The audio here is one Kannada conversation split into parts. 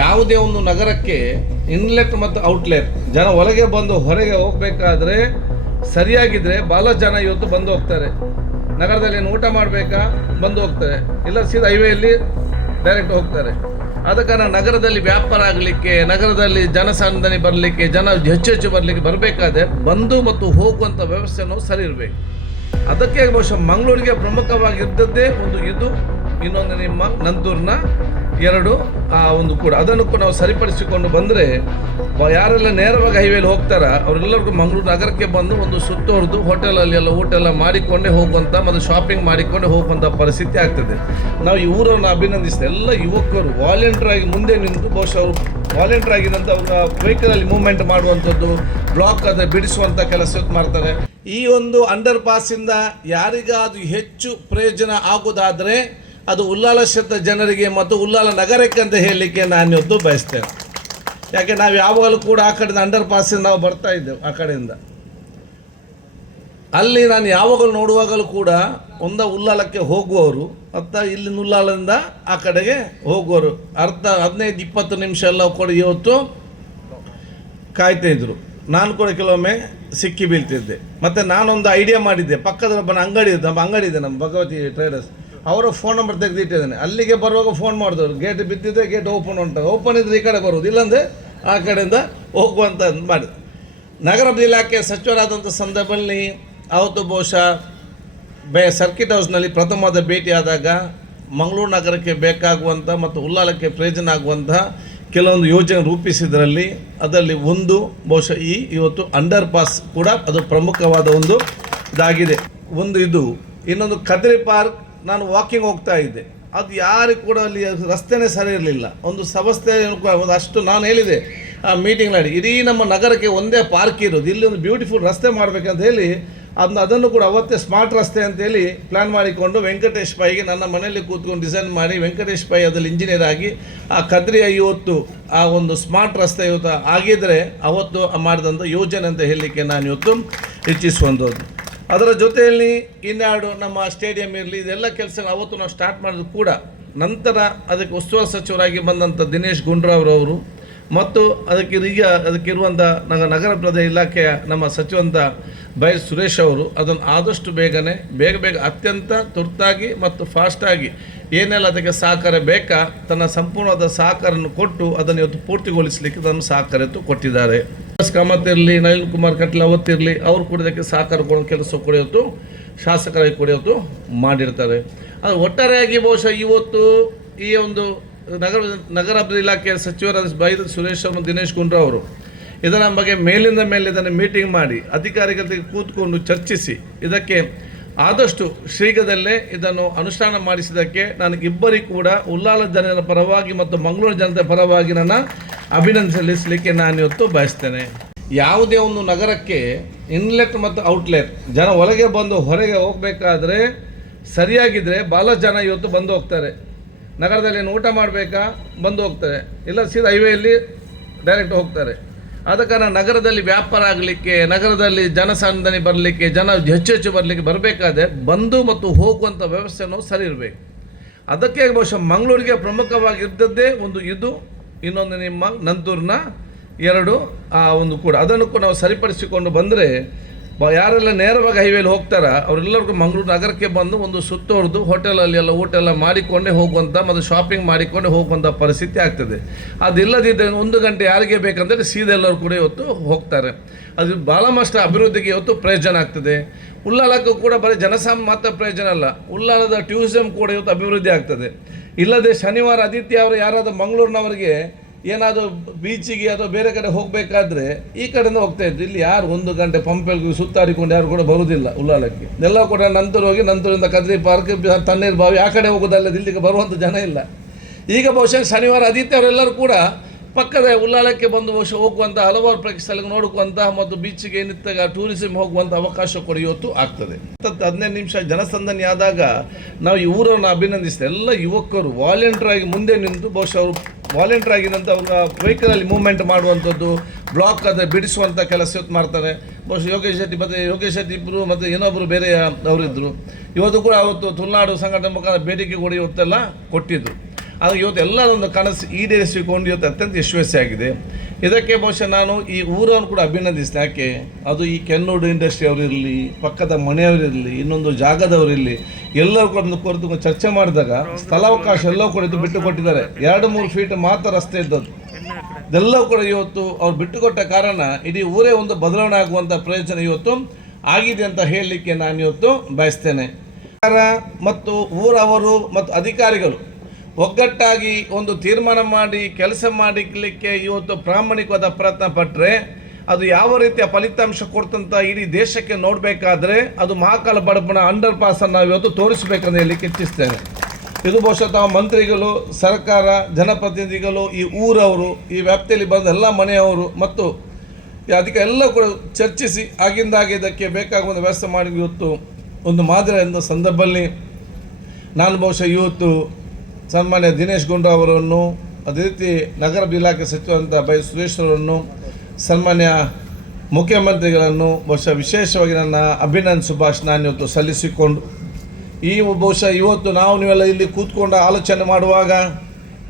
ಯಾವುದೇ ಒಂದು ನಗರಕ್ಕೆ ಇನ್ಲೆಟ್ ಮತ್ತು ಔಟ್ಲೆಟ್ ಜನ ಒಳಗೆ ಬಂದು ಹೊರಗೆ ಹೋಗಬೇಕಾದ್ರೆ ಸರಿಯಾಗಿದ್ದರೆ ಭಾಳ ಜನ ಇವತ್ತು ಬಂದು ಹೋಗ್ತಾರೆ. ನಗರದಲ್ಲಿ ಏನು ಊಟ ಮಾಡಬೇಕಾ ಬಂದು ಹೋಗ್ತಾರೆ, ಇಲ್ಲ ಸೀದಾ ಹೈವೇಯಲ್ಲಿ ಡೈರೆಕ್ಟ್ ಹೋಗ್ತಾರೆ. ಆದ ಕಾರಣ ನಗರದಲ್ಲಿ ವ್ಯಾಪಾರ ಆಗಲಿಕ್ಕೆ, ನಗರದಲ್ಲಿ ಜನಸಂದಣಿ ಬರಲಿಕ್ಕೆ, ಜನ ಹೆಚ್ಚು ಬರಲಿಕ್ಕೆ ಬರಬೇಕಾದ್ರೆ ಬಂದು ಮತ್ತು ಹೋಗುವಂಥ ವ್ಯವಸ್ಥೆನೂ ಸರಿ ಇರಬೇಕು. ಅದಕ್ಕೆ ಬಹುಶಃ ಮಂಗಳೂರಿಗೆ ಪ್ರಮುಖವಾಗಿದ್ದದ್ದೇ ಒಂದು ಇದು, ಇನ್ನೊಂದು ನಿಮ್ಮ ನಂತೂರಿನ ಎರಡು ಒಂದು ಕೂಡ ಅದನ್ನು ಕೂಡ ನಾವು ಸರಿಪಡಿಸಿಕೊಂಡು ಬಂದರೆ ಯಾರೆಲ್ಲ ನೇರವಾಗಿ ಹೈವೇಲಿ ಹೋಗ್ತಾರ ಅವರೆಲ್ಲರಿಗೂ ಮಂಗಳೂರು ನಗರಕ್ಕೆ ಬಂದು ಒಂದು ಸುತ್ತುವರೆದು ಹೋಟೆಲಲ್ಲಿ ಎಲ್ಲ ಊಟ ಎಲ್ಲ ಮಾಡಿಕೊಂಡೇ ಹೋಗುವಂಥ ಮತ್ತು ಶಾಪಿಂಗ್ ಮಾಡಿಕೊಂಡೇ ಹೋಗುವಂಥ ಪರಿಸ್ಥಿತಿ ಆಗ್ತದೆ. ನಾವು ಈ ಊರನ್ನು ಅಭಿನಂದಿಸ್ತೇವೆ. ಎಲ್ಲ ಯುವಕರು ವಾಲಂಟಿಯರ್ ಆಗಿ ಮುಂದೆ ನಿಂತು ಬಹುಶಃ ಅವರು ವಾಲಂಟಿಯರ್ ಆಗಿದಂಥ ಅವರ ವೆಹಿಕಲಲ್ಲಿ ಮೂವ್ಮೆಂಟ್ ಮಾಡುವಂಥದ್ದು, ಬ್ಲಾಕ್ ಅದ ಬಿಡಿಸುವಂಥ ಕೆಲಸ ಮಾಡ್ತಾರೆ. ಈ ಒಂದು ಅಂಡರ್ ಪಾಸಿಂದ ಯಾರಿಗಾದ್ರೂ ಹೆಚ್ಚು ಪ್ರಯೋಜನ ಆಗೋದಾದರೆ ಅದು ಉಲ್ಲಾಲ ಕ್ಷೇತ್ರ ಜನರಿಗೆ ಮತ್ತು ಉಲ್ಲಾಲ ನಗರಕ್ಕೆ ಅಂತ ಹೇಳಲಿಕ್ಕೆ ನಾನು ಇವತ್ತು ಬಯಸ್ತೇನೆ. ಯಾಕೆ ನಾವು ಯಾವಾಗಲೂ ಕೂಡ ಆ ಕಡೆಯಿಂದ ಅಂಡರ್ ಪಾಸಿಂದ ನಾವು ಬರ್ತಾ ಇದ್ದೆವು. ಆ ಕಡೆಯಿಂದ ಅಲ್ಲಿ ನಾನು ಯಾವಾಗಲೂ ನೋಡುವಾಗಲೂ ಕೂಡ ಉಲ್ಲಾಲಕ್ಕೆ ಹೋಗುವವರು ಮತ್ತು ಇಲ್ಲಿನ ಉಲ್ಲಾಲದಿಂದ ಆ ಕಡೆಗೆ ಹೋಗುವವರು 15-20 ನಿಮಿಷ ಎಲ್ಲ ಕೂಡ ಇವತ್ತು ಕಾಯ್ತಾಯಿದ್ರು. ನಾನು ಕೂಡ ಕೆಲವೊಮ್ಮೆ ಸಿಕ್ಕಿ ಬೀಳ್ತಿದ್ದೆ. ಮತ್ತು ನಾನೊಂದು ಐಡಿಯಾ ಮಾಡಿದ್ದೆ, ಪಕ್ಕದ ಒಬ್ಬನ ನಮ್ಮ ಅಂಗಡಿ ಇದೆ, ನಮ್ಮ ಭಗವತಿ ಟ್ರೇಡರ್ಸ್, ಅವರ ಫೋನ್ ನಂಬರ್ ತೆಗೆದಿಟ್ಟಿದ್ದಾನೆ. ಅಲ್ಲಿಗೆ ಬರುವಾಗ ಫೋನ್ ಮಾಡಿದವರು, ಗೇಟ್ ಬಿದ್ದಿದೆ, ಗೇಟ್ ಓಪನ್ ಇದ್ರೆ ಈ ಕಡೆ ಬರೋದು, ಇಲ್ಲಾಂದರೆ ಆ ಕಡೆಯಿಂದ ಹೋಗುವಂತ ಮಾಡಿದೆ. ನಗರ ಇಲಾಖೆ ಸಚಿವರಾದಂಥ ಸಂದರ್ಭದಲ್ಲಿ ಅವತ್ತು ಬಹುಶಃ ಸರ್ಕಿಟ್ ಹೌಸ್ನಲ್ಲಿ ಪ್ರಥಮವಾದ ಭೇಟಿಯಾದಾಗ ಮಂಗಳೂರು ನಗರಕ್ಕೆ ಬೇಕಾಗುವಂಥ ಮತ್ತು ಉಲ್ಲಾಲಕ್ಕೆ ಪ್ರಯೋಜನ ಆಗುವಂಥ ಕೆಲವೊಂದು ಯೋಜನೆ ರೂಪಿಸಿದ್ರಲ್ಲಿ ಅದರಲ್ಲಿ ಒಂದು ಬಹುಶಃ ಇವತ್ತು ಅಂಡರ್ ಪಾಸ್ ಕೂಡ ಅದು ಪ್ರಮುಖವಾದ ಒಂದು ಇದಾಗಿದೆ. ಒಂದು ಇದು, ಇನ್ನೊಂದು ಕದ್ರಿ ಪಾರ್ಕ್. ನಾನು ವಾಕಿಂಗ್ ಹೋಗ್ತಾ ಇದ್ದೆ, ಅದು ಯಾರಿಗೂ ಕೂಡ ಅಲ್ಲಿ ರಸ್ತೆನೇ ಸರಿ ಇರಲಿಲ್ಲ. ಒಂದು ಸಂಸ್ಥೆ ಅಷ್ಟು ನಾನು ಹೇಳಿದೆ ಆ ಮೀಟಿಂಗ್ನಲ್ಲಿ, ಇಡೀ ನಮ್ಮ ನಗರಕ್ಕೆ ಒಂದೇ ಪಾರ್ಕ್ ಇರೋದು, ಇಲ್ಲಿ ಒಂದು ಬ್ಯೂಟಿಫುಲ್ ರಸ್ತೆ ಮಾಡಬೇಕಂತ ಹೇಳಿ ಅದನ್ನು ಕೂಡ ಅವತ್ತೇ ಸ್ಮಾರ್ಟ್ ರಸ್ತೆ ಅಂತೇಳಿ ಪ್ಲ್ಯಾನ್ ಮಾಡಿಕೊಂಡು ವೆಂಕಟೇಶ್ ಪೈಗೆ ನನ್ನ ಮನೆಯಲ್ಲಿ ಕೂತ್ಕೊಂಡು ಡಿಸೈನ್ ಮಾಡಿ ವೆಂಕಟೇಶ್ ಪೈ ಅದರಲ್ಲಿ ಇಂಜಿನಿಯರ್ ಆಗಿ ಆ ಕದ್ರಿಯ ಇವತ್ತು ಆ ಒಂದು ಸ್ಮಾರ್ಟ್ ರಸ್ತೆ ಇವತ್ತು ಆಗಿದ್ದರೆ ಅವತ್ತು ಮಾಡಿದಂಥ ಯೋಜನೆ ಅಂತ ಹೇಳಲಿಕ್ಕೆ ನಾನು ಇವತ್ತು ಇಚ್ಛಿಸುವಂಥದ್ದು. ಅದರ ಜೊತೆಯಲ್ಲಿ ಇನ್ಯಾರು ನಮ್ಮ ಸ್ಟೇಡಿಯಂ ಇರಲಿ, ಇದೆಲ್ಲ ಕೆಲಸ ಅವತ್ತು ನಾವು ಸ್ಟಾರ್ಟ್ ಮಾಡಿದ್ರು ಕೂಡ ನಂತರ ಅದಕ್ಕೆ ಉಸ್ತುವಾರಿ ಸಚಿವರಾಗಿ ಬಂದಂಥ ದಿನೇಶ್ ಗುಂಡೂರಾವ್ ಅವರು ಮತ್ತು ಅದಕ್ಕಿರುವಂಥ ನಗರ ಪ್ರದೇಶ ಇಲಾಖೆಯ ನಮ್ಮ ಸಚಿವಂತ ಬೈ ಸುರೇಶ್ ಅವರು ಅದನ್ನು ಆದಷ್ಟು ಬೇಗ ಅತ್ಯಂತ ತುರ್ತಾಗಿ ಮತ್ತು ಫಾಸ್ಟಾಗಿ ಏನೆಲ್ಲ ಅದಕ್ಕೆ ಸಹಕಾರ ಬೇಕಾ ತನ್ನ ಸಂಪೂರ್ಣವಾದ ಸಹಕಾರವನ್ನು ಕೊಟ್ಟು ಅದನ್ನು ಇವತ್ತು ಪೂರ್ತಿಗೊಳಿಸಲಿಕ್ಕೆ ತಮ್ಮ ಸಹಕಾರ ಕೊಟ್ಟಿದ್ದಾರೆ. ಕಾಮತ್ ಇರಲಿ, ನಳಿನ್ ಕುಮಾರ್ ಕಟೀಲ್ ಅವತ್ತಿರಲಿ, ಅವರು ಕೂಡ ಇದಕ್ಕೆ ಸಹಕಾರ ಕೊಡೋ ಕೆಲಸ ಕೊಡೆಯೋದು ಶಾಸಕರಾಗಿ ಕೊಡೆಯೋದು ಮಾಡಿರ್ತಾರೆ. ಅದು ಒಟ್ಟಾರೆಯಾಗಿ ಬಹುಶಃ ಇವತ್ತು ಈ ಒಂದು ನಗರ ಇಲಾಖೆಯ ಸಚಿವರಾದ ಬೈ ಸುರೇಶ್ ಮತ್ತು ದಿನೇಶ್ ಗುಂಡೂರಾವ್ ಅವರು ಇದರ ಬಗ್ಗೆ ಮೇಲಿಂದ ಮೇಲೆ ಇದನ್ನು ಮೀಟಿಂಗ್ ಮಾಡಿ ಅಧಿಕಾರಿಗಳಿಗೆ ಕೂತ್ಕೊಂಡು ಚರ್ಚಿಸಿ ಇದಕ್ಕೆ ಆದಷ್ಟು ಶೀಘ್ರದಲ್ಲೇ ಇದನ್ನು ಅನುಷ್ಠಾನ ಮಾಡಿಸಿದ್ದಕ್ಕೆ ನನಗೆ ಇಬ್ಬರಿಗೂ ಕೂಡ ಉಲ್ಲಾಲ ಜನರ ಪರವಾಗಿ ಮತ್ತು ಮಂಗಳೂರು ಜನತೆ ಪರವಾಗಿ ನನ್ನ ಅಭಿನಂದನೆ ಸಲ್ಲಿಸಲಿಕ್ಕೆ ನಾನು ಇವತ್ತು ಬಯಸ್ತೇನೆ. ಯಾವುದೇ ಒಂದು ನಗರಕ್ಕೆ ಇನ್ಲೆಟ್ ಮತ್ತು ಔಟ್ಲೆಟ್ ಜನ ಒಳಗೆ ಬಂದು ಹೊರಗೆ ಹೋಗಬೇಕಾದ್ರೆ ಸರಿಯಾಗಿದ್ದರೆ ಭಾಳ ಜನ ಇವತ್ತು ಬಂದು ಹೋಗ್ತಾರೆ. ನಗರದಲ್ಲಿ ಏನು ಊಟ ಮಾಡಬೇಕಾ ಬಂದು ಹೋಗ್ತಾರೆ, ಇಲ್ಲ ಸೀದಾ ಹೈವೇಯಲ್ಲಿ ಡೈರೆಕ್ಟ್ ಹೋಗ್ತಾರೆ. ಆದ ಕಾರಣ ನಗರದಲ್ಲಿ ವ್ಯಾಪಾರ ಆಗಲಿಕ್ಕೆ, ನಗರದಲ್ಲಿ ಜನಸಂದಣಿ ಬರಲಿಕ್ಕೆ, ಜನ ಹೆಚ್ಚು ಬರಲಿಕ್ಕೆ ಬರಬೇಕಾದ್ರೆ ಬಂದು ಮತ್ತು ಹೋಗುವಂಥ ವ್ಯವಸ್ಥೆನೂ ಸರಿ ಇರಬೇಕು. ಅದಕ್ಕೆ ಬಹುಶಃ ಮಂಗಳೂರಿಗೆ ಪ್ರಮುಖವಾಗಿದ್ದದ್ದೇ ಒಂದು ಇದು, ಇನ್ನೊಂದು ನಿಮ್ಮ ನಂತೂರಿನ ಎರಡು ಒಂದು ಕೂಡ ಅದನ್ನು ಕೂಡ ನಾವು ಸರಿಪಡಿಸಿಕೊಂಡು ಬಂದರೆ ಯಾರೆಲ್ಲ ನೇರವಾಗಿ ಹೈವೇಲಿ ಹೋಗ್ತಾರ ಅವರೆಲ್ಲರಿಗೂ ಮಂಗಳೂರು ನಗರಕ್ಕೆ ಬಂದು ಒಂದು ಸುತ್ತುವರೆದು ಹೋಟೆಲಲ್ಲಿ ಎಲ್ಲ ಊಟ ಎಲ್ಲ ಮಾಡಿಕೊಂಡೇ ಹೋಗುವಂಥ ಮತ್ತು ಶಾಪಿಂಗ್ ಮಾಡಿಕೊಂಡೇ ಹೋಗುವಂಥ ಪರಿಸ್ಥಿತಿ ಆಗ್ತದೆ. ಅದಿಲ್ಲದಿದ್ದರೆ 1 ಗಂಟೆ ಯಾರಿಗೆ ಬೇಕಂದರೆ ಸೀದಾ ಎಲ್ಲರೂ ಕೂಡ ಇವತ್ತು ಹೋಗ್ತಾರೆ. ಅದು ಭಾಳಷ್ಟು ಅಭಿವೃದ್ಧಿಗೆ ಇವತ್ತು ಪ್ರಯೋಜನ ಆಗ್ತದೆ. ಉಲ್ಲಾಲಕ್ಕೂ ಕೂಡ ಬರೀ ಜನಸಾಮಾನ್ಯ ಮಾತ್ರ ಪ್ರಯೋಜನ ಅಲ್ಲ, ಉಲ್ಲಾಲದ ಟೂರಿಸಮ್ ಕೂಡ ಇವತ್ತು ಅಭಿವೃದ್ಧಿ ಆಗ್ತದೆ. ಇಲ್ಲದೆ ಶನಿವಾರ ಆದಿತ್ಯ ಅವರು ಯಾರಾದರೂ ಮಂಗಳೂರಿನವರಿಗೆ ಏನಾದರೂ ಬೀಚಿಗೆ ಅಥವಾ ಬೇರೆ ಕಡೆ ಹೋಗಬೇಕಾದ್ರೆ ಈ ಕಡೆಯಿಂದ ಹೋಗ್ತಾ ಇದ್ರು. ಇಲ್ಲಿ ಯಾರು 1 ಗಂಟೆ ಪಂಪೆಲ್ಗೆ ಸುತ್ತಾಡಿಕೊಂಡು ಯಾರು ಕೂಡ ಬರುವುದಿಲ್ಲ ಉಲ್ಲಾಲಕ್ಕೆ. ಎಲ್ಲ ಕೂಡ ನಂತರ ಹೋಗಿ ನಂತರದಿಂದ ಕದ್ರಿ ಪಾರ್ಕ್, ತಣ್ಣೀರು ಬಾವಿ ಆ ಕಡೆ ಹೋಗೋದಲ್ಲದೆ ಇಲ್ಲಿಗೆ ಬರುವಂಥ ಜನ ಇಲ್ಲ. ಈಗ ಬಹುಶಃ ಶನಿವಾರ ಆದಿತ್ಯ ಅವರೆಲ್ಲರೂ ಕೂಡ ಪಕ್ಕದ ಉಲ್ಲಾಲಕ್ಕೆ ಬಂದು ಬಹುಶಃ ಹೋಗುವಂಥ ಹಲವಾರು ಪ್ರೇಕ್ಷಕರಿಗೆ ನೋಡುವಂತಹ ಮತ್ತು ಬೀಚಿಗೆ ಏನಿತ್ತಾಗ ಟೂರಿಸಂ ಹೋಗುವಂಥ ಅವಕಾಶ ಕೂಡ ಇವತ್ತು ಆಗ್ತದೆ. 15 ನಿಮಿಷ ಜನಸಂದಣಿ ಆದಾಗ ನಾವು ಈ ಊರನ್ನು ಅಭಿನಂದಿಸ್ತೇವೆ. ಎಲ್ಲ ಯುವಕರು ವಾಲಂಟಿಯರ್ ಆಗಿ ಮುಂದೆ ನಿಂತು ಬಹುಶಃ ಅವರು ವಾಲಂಟಿಯರ್ ಆಗಿದಂಥ ಅವರ ವೆಹಿಕಲಲ್ಲಿ ಮೂವ್ಮೆಂಟ್ ಮಾಡುವಂಥದ್ದು, ಬ್ಲಾಕ್ ಅದ ಬಿಡಿಸುವಂಥ ಕೆಲಸ ಮಾಡ್ತಾರೆ. ಬಹುಶಃ ಯೋಗೇಶ್ ಶೆಟ್ಟಿ ಇಬ್ಬರು ಮತ್ತು ಇನ್ನೊಬ್ಬರು ಬೇರೆ ಅವರಿದ್ದರು. ಇವತ್ತು ಕೂಡ ಅವತ್ತು ತುಳುನಾಡು ಸಂಘಟನೆ ಮುಖಾಂತರ ಬೇಡಿಕೆ ಕೂಡ ಇವತ್ತೆಲ್ಲ ಕೊಟ್ಟಿದ್ದರು. ಅದು ಇವತ್ತು ಎಲ್ಲರೊಂದು ಕನಸು ಈಡೇರಿಸಿಕೊಂಡು ಇವತ್ತು ಅತ್ಯಂತ ಯಶಸ್ವಿಯಾಗಿದೆ. ಇದಕ್ಕೆ ಬಹುಶಃ ನಾನು ಈ ಊರನ್ನು ಕೂಡ ಅಭಿನಂದಿಸ್ತೇನೆ. ಯಾಕೆ ಅದು ಈ ಕೆನ್ನೂರು ಇಂಡಸ್ಟ್ರಿ ಅವರಿರಲಿ, ಪಕ್ಕದ ಮನೆಯವರಿರಲಿ, ಇನ್ನೊಂದು ಜಾಗದವರಿರಲಿ, ಎಲ್ಲರೂ ಕೂಡ ಒಂದು ಕುರಿತು ಚರ್ಚೆ ಮಾಡಿದಾಗ ಸ್ಥಳಾವಕಾಶ ಎಲ್ಲವೂ ಕೂಡ ಇದು ಬಿಟ್ಟು ಕೊಟ್ಟಿದ್ದಾರೆ. 2-3 ಫೀಟ್ ಮಾತ್ರ ರಸ್ತೆ ಇದ್ದದ್ದು, ಇದೆಲ್ಲವೂ ಕೂಡ ಇವತ್ತು ಅವ್ರು ಬಿಟ್ಟುಕೊಟ್ಟ ಕಾರಣ ಇಡೀ ಊರೇ ಒಂದು ಬದಲಾವಣೆ ಆಗುವಂಥ ಪ್ರಯೋಜನ ಇವತ್ತು ಆಗಿದೆ ಅಂತ ಹೇಳಲಿಕ್ಕೆ ನಾನು ಇವತ್ತು ಬಯಸ್ತೇನೆ. ಮತ್ತು ಊರವರು ಮತ್ತು ಅಧಿಕಾರಿಗಳು ಒಗ್ಗಟ್ಟಾಗಿ ಒಂದು ತೀರ್ಮಾನ ಮಾಡಿ ಕೆಲಸ ಮಾಡಲಿಕ್ಕೆ ಇವತ್ತು ಪ್ರಾಮಾಣಿಕವಾದ ಪ್ರಯತ್ನ ಪಟ್ಟರೆ ಅದು ಯಾವ ರೀತಿಯ ಫಲಿತಾಂಶ ಕೊಡ್ತಂತ ಇಡೀ ದೇಶಕ್ಕೆ ನೋಡಬೇಕಾದ್ರೆ ಅದು ಮಹಾಕಾಲ ಬಡಪಣ ಅಂಡರ್ ಪಾಸನ್ನು ನಾವು ಇವತ್ತು ತೋರಿಸಬೇಕಂತ ಹೇಳಲಿಕ್ಕೆ ಇಚ್ಛಿಸ್ತೇನೆ. ಇದು ಬಹುಶಃ ತಾವು ಮಂತ್ರಿಗಳು, ಸರ್ಕಾರ, ಜನಪ್ರತಿನಿಧಿಗಳು, ಈ ಊರವರು, ಈ ವ್ಯಾಪ್ತಿಯಲ್ಲಿ ಬಂದ ಎಲ್ಲ ಮನೆಯವರು ಮತ್ತು ಅದಕ್ಕೆ ಎಲ್ಲ ಕೂಡ ಚರ್ಚಿಸಿ ಆಗಿಂದಾಗಿ ಇದಕ್ಕೆ ಬೇಕಾಗುವ ವ್ಯವಸ್ಥೆ ಮಾಡಿ ಇವತ್ತು ಒಂದು ಮಾದರಿ ಎನ್ನುವ ಸಂದರ್ಭದಲ್ಲಿ ನಾನು ಬಹುಶಃ ಇವತ್ತು ಸನ್ಮಾನ್ಯ ದಿನೇಶ್ ಗುಂಡೂರಾವ್ ಅವರನ್ನು, ಅದೇ ರೀತಿ ನಗರ ಇಲಾಖೆ ಸಚಿವರಂತ ಬೈ ಸುರೇಶ್ ಅವರನ್ನು, ಸನ್ಮಾನ್ಯ ಮುಖ್ಯಮಂತ್ರಿಗಳನ್ನು ಬಹುಶಃ ವಿಶೇಷವಾಗಿ ನನ್ನ ಅಭಿನಂದನೆ ಶುಭಾಶಯ ನಾನು ಇವತ್ತು ಸಲ್ಲಿಸಿಕೊಂಡು ಬಹುಶಃ ಇವತ್ತು ನೀವೆಲ್ಲ ಇಲ್ಲಿ ಕೂತ್ಕೊಂಡು ಆಲೋಚನೆ ಮಾಡುವಾಗ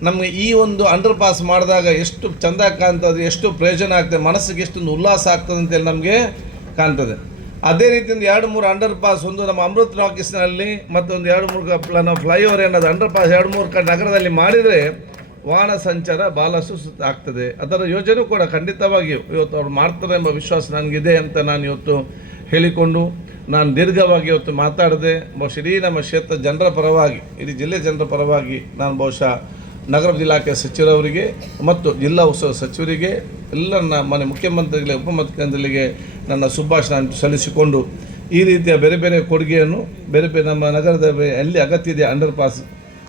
ನಮಗೆ ಈ ಒಂದು ಅಂಡರ್ ಪಾಸ್ ಮಾಡಿದಾಗ ಎಷ್ಟು ಚೆಂದ ಕಾಣ್ತದೆ, ಎಷ್ಟು ಪ್ರಯೋಜನ ಆಗ್ತದೆ, ಮನಸ್ಸಿಗೆ ಎಷ್ಟೊಂದು ಉಲ್ಲಾಸ ಆಗ್ತದೆ ಅಂತೇಳಿ ನಮಗೆ ಕಾಣ್ತದೆ. ಅದೇ ರೀತಿಯಿಂದ 2-3 ಅಂಡರ್ ಪಾಸ್, ಒಂದು ನಮ್ಮ ಅಮೃತ್ ಟಾಕೀಸ್ನಲ್ಲಿ ಮತ್ತೊಂದು 2-3 ಫ್ಲೈಓವರ್ ಅನ್ನೋದು ಅಂಡರ್ ಪಾಸ್ 2-3 ನಗರದಲ್ಲಿ ಮಾಡಿದರೆ ವಾಹನ ಸಂಚಾರ ಭಾಳಷ್ಟು ಆಗ್ತದೆ. ಅದರ ಯೋಜನೆ ಕೂಡ ಖಂಡಿತವಾಗಿ ಇವತ್ತು ಅವ್ರು ಮಾಡ್ತಾರೆ ಎಂಬ ವಿಶ್ವಾಸ ನನಗಿದೆ ಅಂತ ನಾನು ಇವತ್ತು ಹೇಳಿಕೊಂಡು ನಾನು ದೀರ್ಘವಾಗಿ ಇವತ್ತು ಮಾತಾಡಿದೆ. ಬಹುಶಃ ಇಡೀ ನಮ್ಮ ಕ್ಷೇತ್ರ ಜನರ ಪರವಾಗಿ, ಇಡೀ ಜಿಲ್ಲೆ ಜನರ ಪರವಾಗಿ ನಾನು ಬಹುಶಃ ನಗರ ಇಲಾಖೆ ಸಚಿವರವರಿಗೆ ಮತ್ತು ಜಿಲ್ಲಾ ಉತ್ಸವ ಸಚಿವರಿಗೆ, ಎಲ್ಲ ಮನೆ ಮುಖ್ಯಮಂತ್ರಿಗಳಿಗೆ, ಉಪಮುಖ್ಯಮಂತ್ರಿಗಳಿಗೆ ನನ್ನ ಶುಭಾಶಯ ಸಲ್ಲಿಸಿಕೊಂಡು ಈ ರೀತಿಯ ಬೇರೆ ಬೇರೆ ಕೊಡುಗೆಯನ್ನು ಬೇರೆ ಬೇರೆ ನಮ್ಮ ನಗರದ ಎಲ್ಲಿ ಅಗತ್ಯ ಇದೆ ಅಂಡರ್ ಪಾಸ್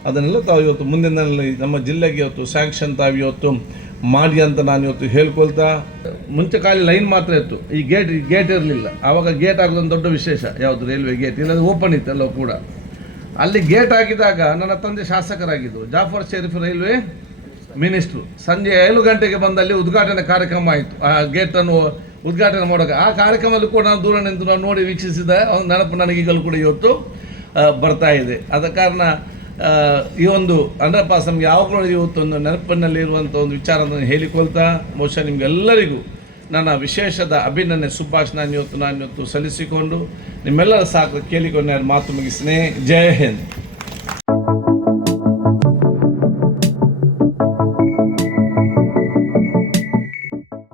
ಅದನ್ನೆಲ್ಲ ತಾವು ಇವತ್ತು ಮುಂದಿನಲ್ಲಿ ನಮ್ಮ ಜಿಲ್ಲೆಗೆ ಇವತ್ತು ಸ್ಯಾಂಕ್ಷನ್ ತಾವು ಇವತ್ತು ಮಾಡಿ ಅಂತ ನಾನು ಇವತ್ತು ಹೇಳ್ಕೊಳ್ತಾ, ಮುಂಚೆ ಖಾಲಿ ಲೈನ್ ಮಾತ್ರ ಇತ್ತು, ಈ ಗೇಟ್ ಇರಲಿಲ್ಲ. ಆವಾಗ ಗೇಟ್ ಆಗೋದೊಂದು ದೊಡ್ಡ ವಿಶೇಷ. ಯಾವುದು ರೈಲ್ವೆ ಗೇಟ್ ಇಲ್ಲ, ಓಪನ್ ಇತ್ತು ಎಲ್ಲವೂ ಕೂಡ. ಅಲ್ಲಿ ಗೇಟ್ ಆಗಿದಾಗ ನನ್ನ ತಂದೆ ಶಾಸಕರಾಗಿದ್ದರು, ಜಾಫರ್ ಶರೀಫ್ ರೈಲ್ವೆ ಮಿನಿಸ್ಟ್ರು. ಸಂಜೆ 7 ಗಂಟೆಗೆ ಬಂದಲ್ಲಿ ಉದ್ಘಾಟನೆ ಕಾರ್ಯಕ್ರಮ ಆಯಿತು. ಆ ಗೇಟನ್ನು ಉದ್ಘಾಟನೆ ಮಾಡೋಕೆ ಆ ಕಾರ್ಯಕ್ರಮದಲ್ಲಿ ಕೂಡ ನಾನು ದೂರ ನಿಂತು ನಾನು ನೋಡಿ ವೀಕ್ಷಿಸಿದ ಒಂದು ನೆನಪು ನನಗೀಗಲೂ ಕೂಡ ಇವತ್ತು ಬರ್ತಾ ಇದೆ. ಆದ ಕಾರಣ ಈ ಒಂದು ಅಂಡರ್ ಪಾಸ್ ನಮಗೆ ಯಾವಾಗಲೂ ಇವತ್ತು ಒಂದು ನೆನಪಿನಲ್ಲಿ ಇರುವಂಥ ಒಂದು ವಿಚಾರ ಹೇಳಿಕೊಳ್ತಾ ಬಹುಶಃ ನಿಮಗೆಲ್ಲರಿಗೂ ನನ್ನ ವಿಶೇಷದ ಅಭಿನಂದನೆ ಶುಭಾಶಯ ನಾನು ಇವತ್ತು ಸಲ್ಲಿಸಿಕೊಂಡು ನಿಮ್ಮೆಲ್ಲರ ಸಾಕು ಕೇಳಿಕೊಂಡು ನಾನು ಮಾತು ಮುಗಿಸ್ತೇನೆ. ಜೈ ಹಿಂದ್.